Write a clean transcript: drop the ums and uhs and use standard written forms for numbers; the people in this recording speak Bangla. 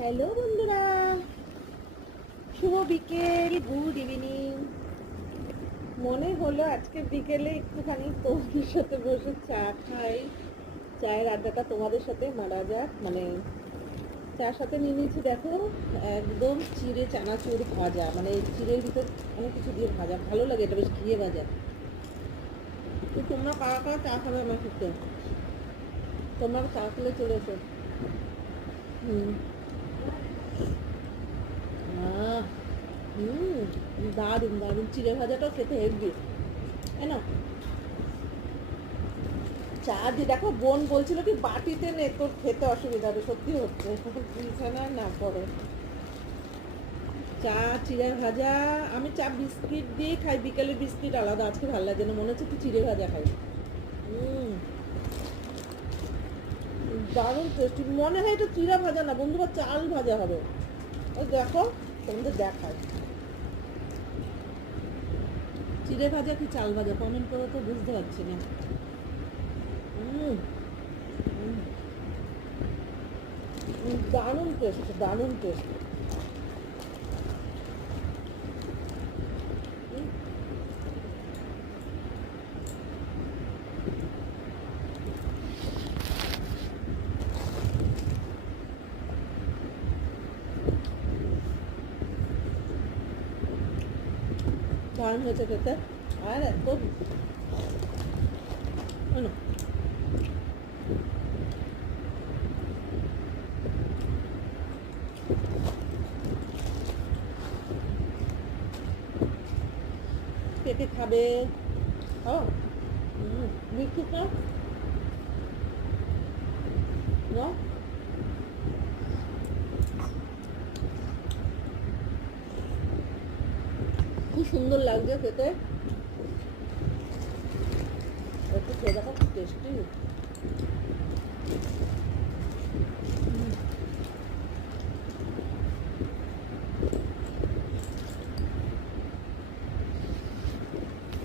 হ্যালো বন্ধুরা, শুভ বিকেল, গুড ইভিনিং। মনে হলো আজকে বিকেলে একটুখানি তোমাদের সাথে বসে চা খাই, চায়ের আড্ডাটা তোমাদের সাথে মারা যাক। চার সাথে নিয়ে নিয়েছি দেখো, একদম চিড়ে চানাচুর ভাজা, চিড়ের ভিতর অনেক কিছু দিয়ে ভাজা, ভালো লাগে এটা, বেশ ঘিয়ে ভাজা। তো তোমরা কারা কারা চা খাবে আমার সাথে? তোমরা চা খেলে চলে এসো। হুম। আহ দারুণ দারুণ, চিড়ে ভাজাটাও খেতে হেভি, তাই না? চা দিয়ে দেখো, বোন বলছিল কি বাটিতে নে, তোর খেতে অসুবিধা হবে, সত্যি হচ্ছে বিছানা না করো। চা, চিড়ে ভাজা। আমি চা বিস্কিট দিয়ে খাই, বিকেলে বিস্কিট আলাদা, আজকে ভালো লাগে না, মনে হচ্ছে তুই চিড়ে ভাজা খাই। হুম, দারুণ টেস্টি। মনে হয় এটা চিড়া ভাজা না বন্ধুরা, চাল ভাজা হবে। ওই দেখো, তোমাদের দেখায় চিড়ে ভাজা কি চাল ভাজা, কমেন্ট করে তো বুঝতে পারছি না। হুম, দারুণ টেস্ট, দারুণ টেস্ট। দারুণ হয়েছে খেতে। আর এত না, কে কে খাবে? ও, বিস্কুট না, না? খুব সুন্দর লাগছে খেতে, একটু খেয়ে দেখো, খুব টেস্টি।